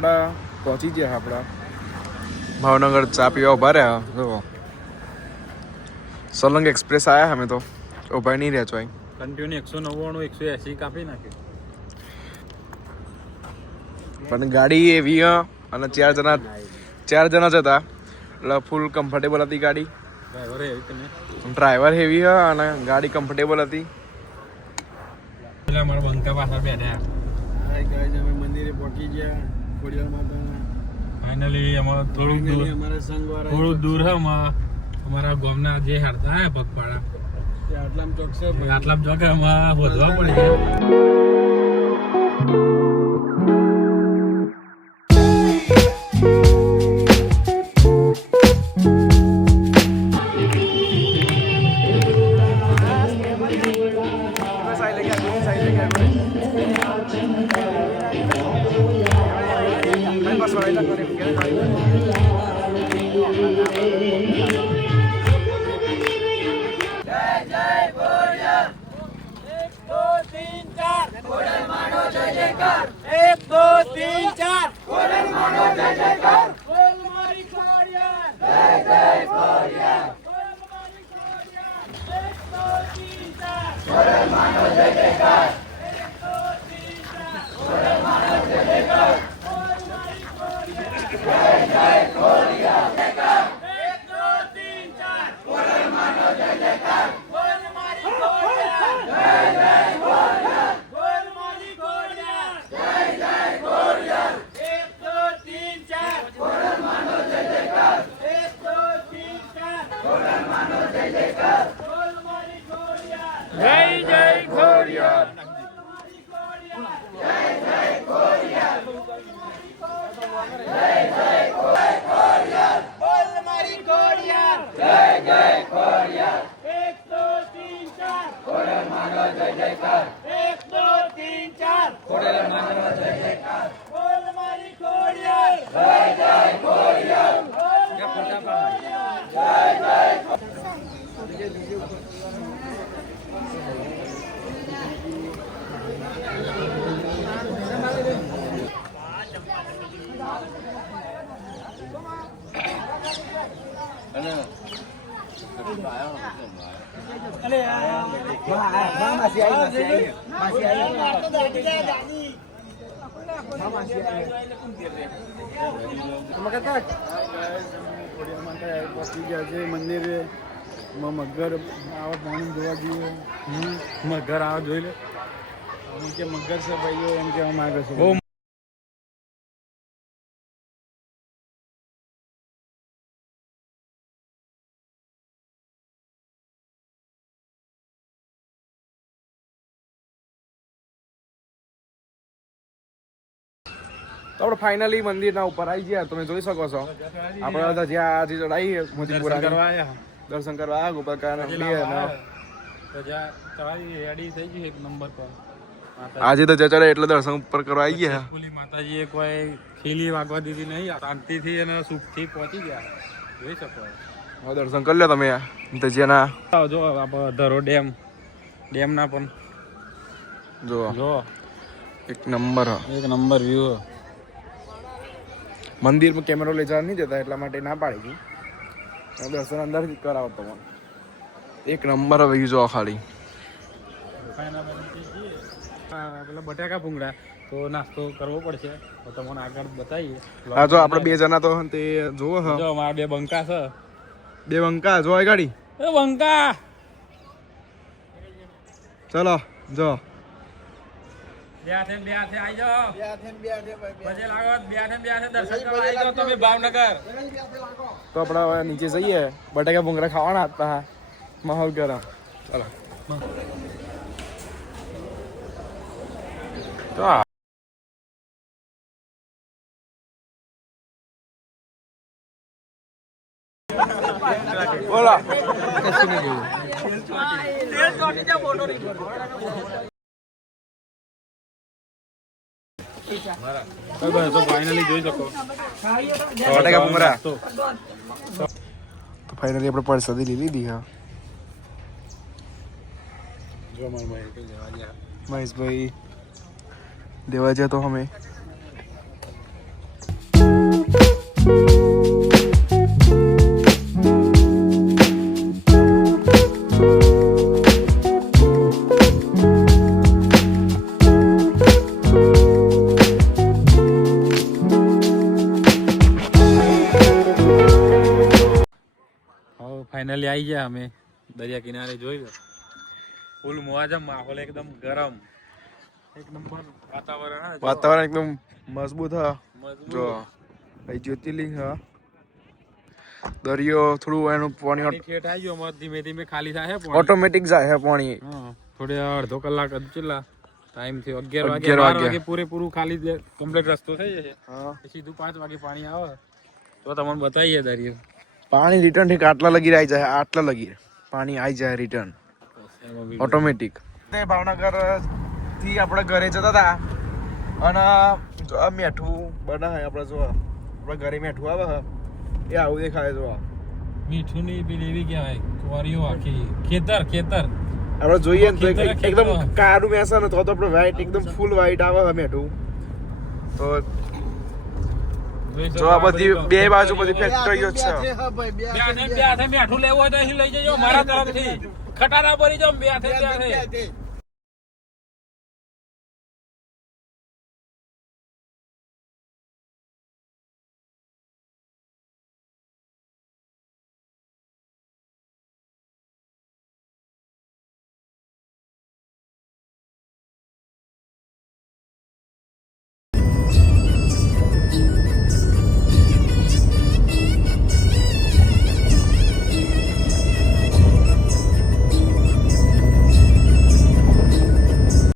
આપણે પહોંચી ગયા આપણા ભાવનગર ચા પીવા ઉભા રહ્યા. જો સોલંગ એક્સપ્રેસ આવ્યા અમે તો ઉભા નહીં રહ્યા છો અહીં. કન્ટિન્યુ 199 180 કાપી નાખ્યું. પણ ગાડી એવી અને ચાર જણા જ હતા એટલે ફૂલ કમ્ફર્ટેબલ હતી ગાડી. ડ્રાઈવર હેવી અને ગાડી કમ્ફર્ટેબલ હતી. અમારા બંકા પાછળ બેઠા અમે મંદિરે પહોંચી ગયા ખોડિયાર માતાના. ફાઇનલી અમારે થોડું દૂર છે અમારા ગામના જે હારતા હે પગપાળા આટલામાં ચોકે અમારે વધવા પડે. મંદિરે મગર આવા પાણી જોવા જઈએ. મગર આવા જોઈ લે કે મગર છે ભાઈઓ એમ કહેવા માંગે છે. તો આપણે ફાઇનલી મંદિરના ઉપર આવી ગયા. તમે જોઈ શકો છો આપણે જ્યાં આજે ચડાવી મોતીપુરા દર્શન કરવા આવ્યા ગોપાલ. આજે તો ચડે એટલે દર્શન ઉપર કરવા આવી ગયા. માતાજીએ કોઈ ખીલી વાગવા દીધી નહીં, શાંતિથી અને સુખથી પહોંચી ગયા. જોઈ શકો દર્શન કરી લો તમે. જેના જો ધરો ડેમ ના પણ જો એક નંબર વ્યૂ. મંદિરમાં કેમેરો લઈ જવા નહીં જતા એટલા માટે ના પાડી હતી. દર્શન અંદર કરાવો તમે. એક નંબર વ્યૂ જો ખાલી. પેલા બટાકા ભૂંગળા તો નાસ્તો કરવો પડશે તો તમને આગળ બતાવીએ. હા જો આપણે બે જણા તો તે જોવો હ. જો મારા બે બંકા છે. બે બંકા જો આ ગાડી. એ બંકા ચલો જો. બે હાથે આવી જાઓ. પછી લાગો બે હાથે દર્શન કરવા આવી જાઓ તમે ભાવનગર. તો આપણે હવે નીચે જઈએ. બટાકા ભૂંગળા ખાવાના હતા. માહોલ ગરમ. ચલો તો બોલો તો ફાઇનલી જોઈ શકો બટાકા ભૂંગળા. તો ફાઇનલી આપણે પરસાદી લઈ લીધી. હા મહેશભાઈ દેવા જ્યાં તો અમે ફાઇનલી આવી ગયા અમે દરિયા કિનારે. જોઈ લો ફૂલ મોજા, માહોલ એકદમ ગરમ, એક નંબર વાતાવરણ હે. વાતાવરણ એકદમ મજબૂત હા. મજબૂત. જો અહીં જ્યોતિર્લિંગ હા, દરિયો થોડું એનું પાણી પાણી ઠેઠ આવી ગયો, મત ધીમે ધીમે ખાલી થાય પાણી. ઓટોમેટિક જાય છે પાણી. હા, થોડે અડધો કલાક કેટલા ટાઈમ થયો? 11 વાગે. 11 12 વાગે પૂરેપૂરું ખાલી કમ્પ્લીટ રસ્તો થઈ જશે. હા, સીધું 5 વાગે પાણી આવે તો તમને બતાવીએ દરિયો. પાણી રિટર્ન થી આટલા લગી આવી જાય, આટલા લગી પાણી આવી જાય રિટર્ન ઓટોમેટિક. તે ભાવનગર થી આપણે ઘરે જતા હતા અને જો આ મેઠું બનાવે આપણે, જો આપણે ઘરે મેઠું આવે હે, એ આવું દેખાય. જો મીઠું ની પેલી એવી કહેવાય કોરીઓ આખી ખેતર ખેતર. આપણે જોઈએ ને તો ખેતર એકદમ કાળું મેસે ને તો આપણે વ્હાઈટ એકદમ ફૂલ વ્હાઈટ આવે હે મેઠું. તો જો આ બધી બે બાજુ બધી ફેક્ટરીઓ છે. બે હાથે મેઠું લેવું હોય તો અહીં લઈ જજો મારા તરફથી. ખટારા ભરી જાઓ બે હાથે.